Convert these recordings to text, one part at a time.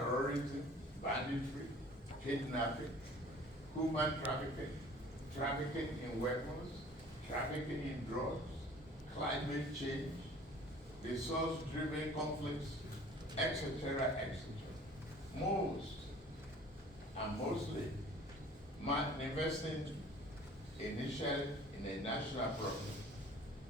terrorism, banditry, kidnapping, human trafficking, trafficking in weapons, trafficking in drugs, climate change, resource-driven conflicts, etc., etc. Most, and mostly, investing initially in a national problem.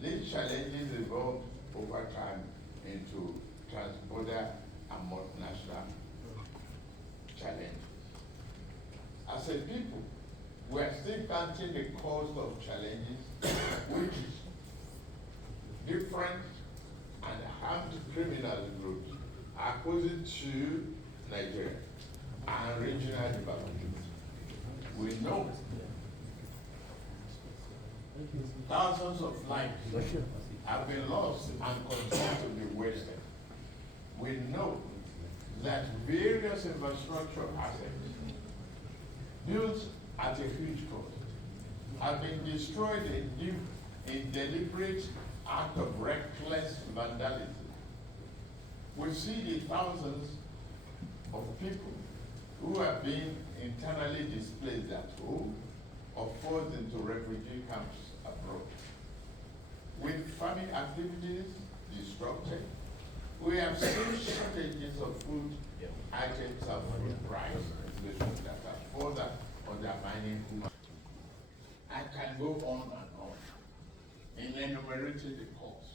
These challenges evolved over time into transborder and multinational challenges. As a people, we are still counting the cost of challenges which different and armed criminal groups are posing to Nigeria and regional development. We know thousands of lives have been lost and continue to be wasted. We know that various infrastructure assets built at a huge cost have been destroyed in deliberate act of reckless vandalism. We see the thousands of people who have been internally displaced at home or forced into refugee camps abroad. With farming activities disrupted, we have seen shortages of food items and food price inflation that are further undermining human. I can go on and on in enumerating the costs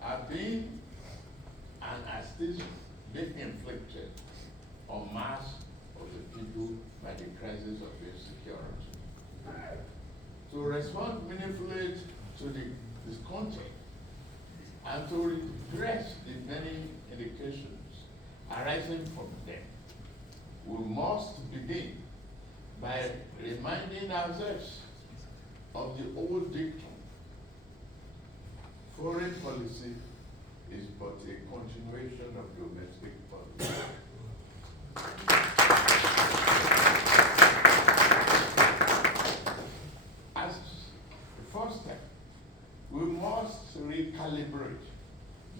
have been and are still being inflicted on mass of the people by the crisis of insecurity. To respond meaningfully to this context and to redress the many indications arising from them, we must begin by reminding ourselves of the old dictum: foreign policy is but a continuation of domestic policy. As the first step, we must recalibrate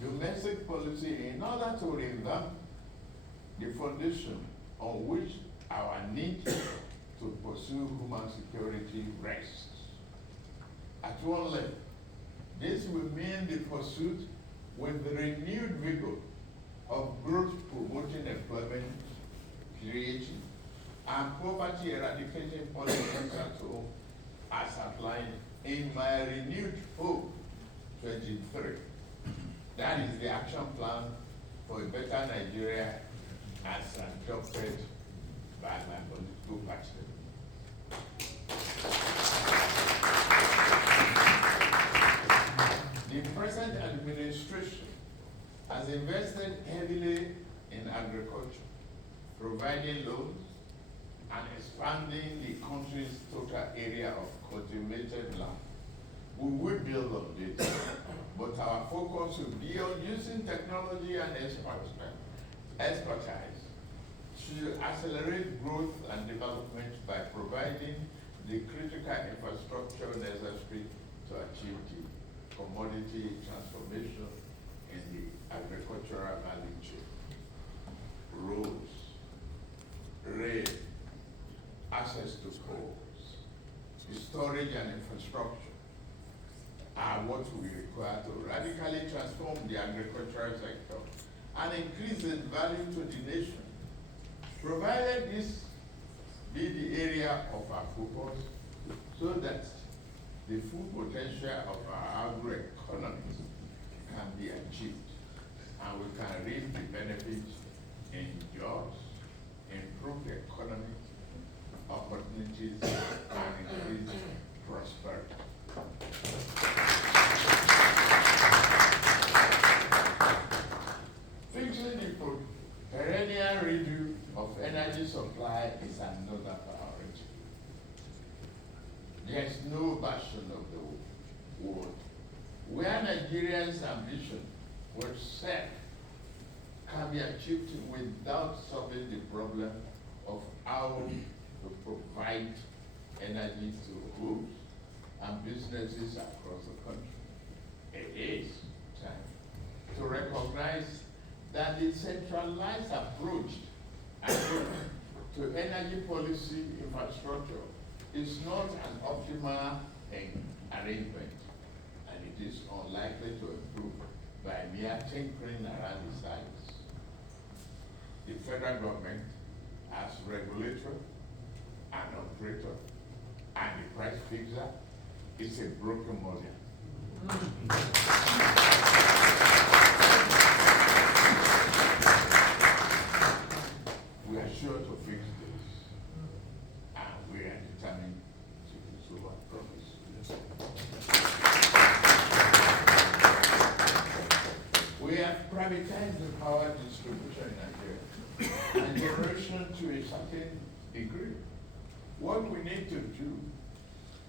domestic policy in order to revamp the foundation on which our need to pursue human security rests. At one level, this will mean the pursuit with the renewed vigor of growth promoting employment, creating, and poverty eradicating policies at home, as outlined in my renewed Hope 23. That is the action plan for a better Nigeria as adopted by my political party. The present administration has invested heavily in agriculture, providing loans and expanding the country's total area of cultivated land. We will build on this, but our focus will be on using technology and expertise to accelerate growth and development by providing the critical infrastructure necessary to achieve the commodity transformation in the agricultural value chain. Roads, rail, access to ports, storage and infrastructure are what we require to radically transform the agricultural sector and increase its value to the nation. Provided this be the area of our focus, so that the full potential of our agroeconomy can be achieved, and we can reap the benefits in jobs, improve the economy, opportunities, and increase prosperity. Fixing the perennial redo of energy supply is another priority. There is no version of the world where Nigerians' ambition was set can be achieved without solving the problem of how to provide energy to homes and businesses across the country. It is time to recognize that the centralized approach to energy policy infrastructure is not an optimal arrangement, and it is unlikely to improve by mere tinkering around the sides. The federal government, as regulator and operator and the price fixer, is a broken model. We are sure to fix this, and we are determined to do so, I promise. We have privatized the power distribution in Nigeria and generation to a certain degree. What we need to do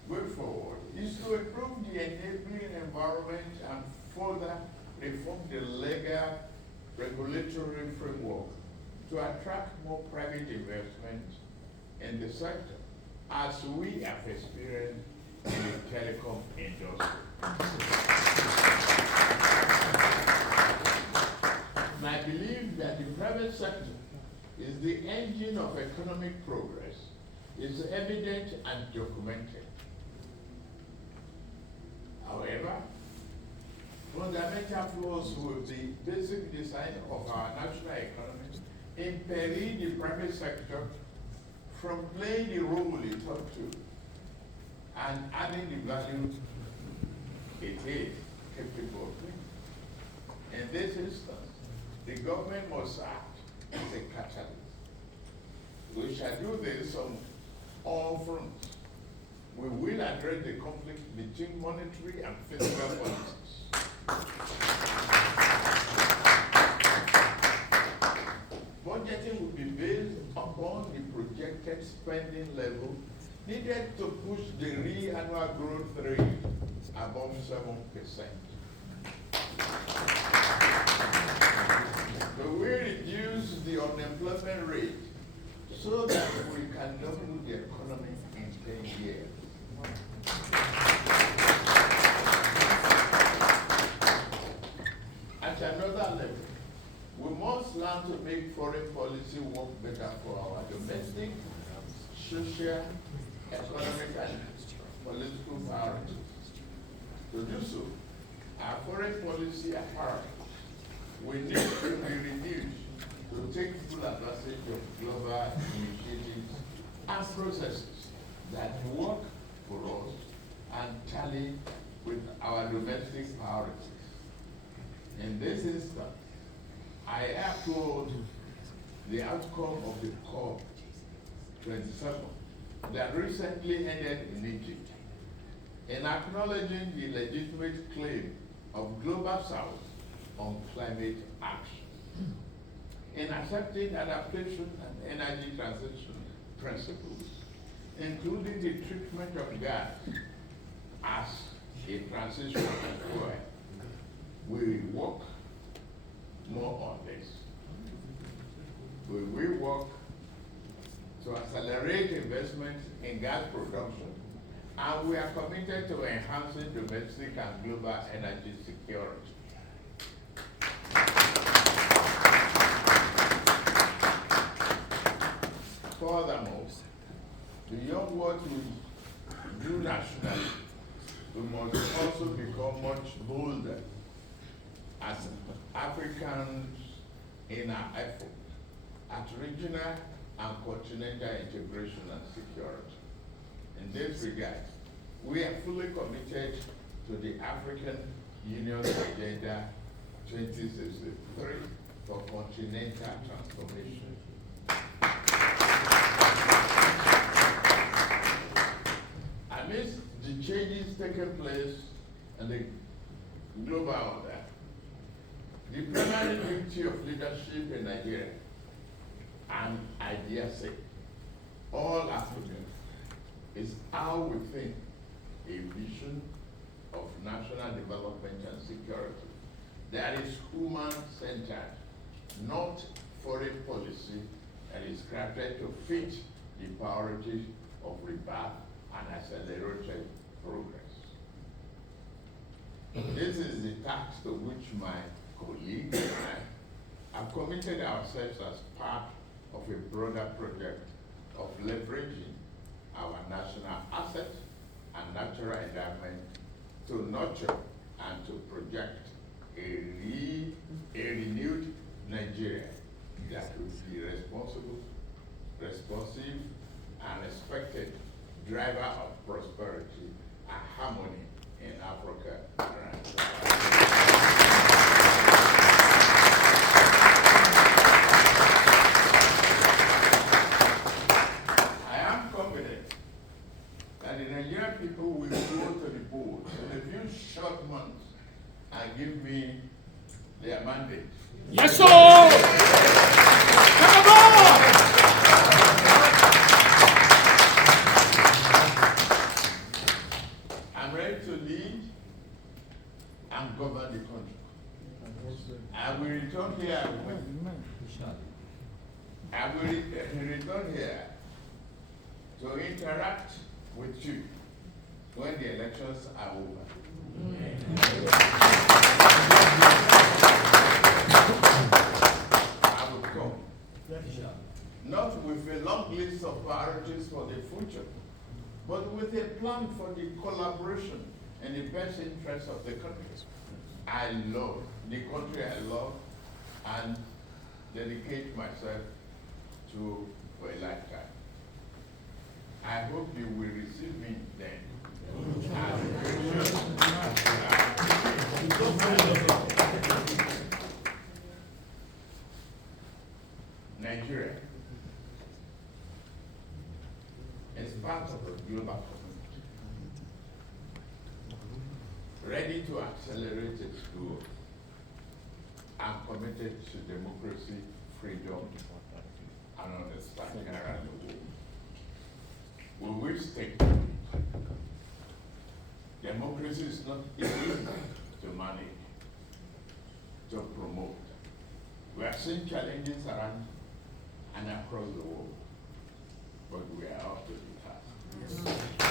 going forward is to improve the enabling environment and further reform the legal regulatory framework to attract more private investment in the sector, as we have experienced in the telecom industry. And I believe that the private sector is the engine of economic progress, is evident and documented. However, fundamental flaws with the basic design of our national economy impede the private sector from playing the role it ought to and adding the value it is capable of doing. In this instance, the government must act as a catalyst. We shall do this on all fronts. We will address the conflict between monetary and fiscal policies. Budgeting will be based upon the projected spending level needed to push the real annual growth rate above 7%. We will reduce the unemployment rate so that we can double the economy in 10 years. At another level, we must learn to make foreign policy work better for our domestic, social, economic, and political priorities. To do so, our foreign policy apparatus will need to be renewed to take full advantage of global initiatives and processes that work for us and tally with our domestic priorities. In this instance, I applaud the outcome of the COP27 that recently ended in Egypt in acknowledging the legitimate claim of Global South on climate action, in accepting adaptation and energy transition principles, including the treatment of gas as a transition fuel. We will work more on this. We will work to accelerate investment in gas production, and we are committed to enhancing domestic and global energy security. Furthermore, beyond what we do nationally, we must also become much bolder as Africans in our effort at regional and continental integration and security. In this regard, we are fully committed to the African Union's Agenda 2063 for continental transformation. Amidst the changes taking place in the global order, the primary duty of leadership in Nigeria, and I dare say all Africans, is how we think a vision of national development and security that is human-centered, not foreign policy that is crafted to fit the priorities of rebirth and accelerated progress. This is the task to which my colleagues and I have committed ourselves as part of a broader project of leveraging our national assets and natural endowment to nurture and to project a renewed Nigeria that will be responsive, and respected driver of prosperity and harmony in Africa. I am confident that the Nigerian people will go to the polls in a few short months and give me their mandate. Yes, sir! Come on! I'm ready to lead and govern the country. I will return here. I will return here to interact with you when the elections are over. I will come, not with a long list of priorities for the future, but with a plan for the collaboration and the best interest of the country. I love the country I love and dedicate myself to for a lifetime. I hope you will receive me then. Nigeria is part of a global community, ready to accelerate its growth. I'm committed to democracy, freedom, and understanding around the world. We will stick to it. Democracy is not easy to manage, to promote. We are seeing challenges around and across the world, but we are up to the task.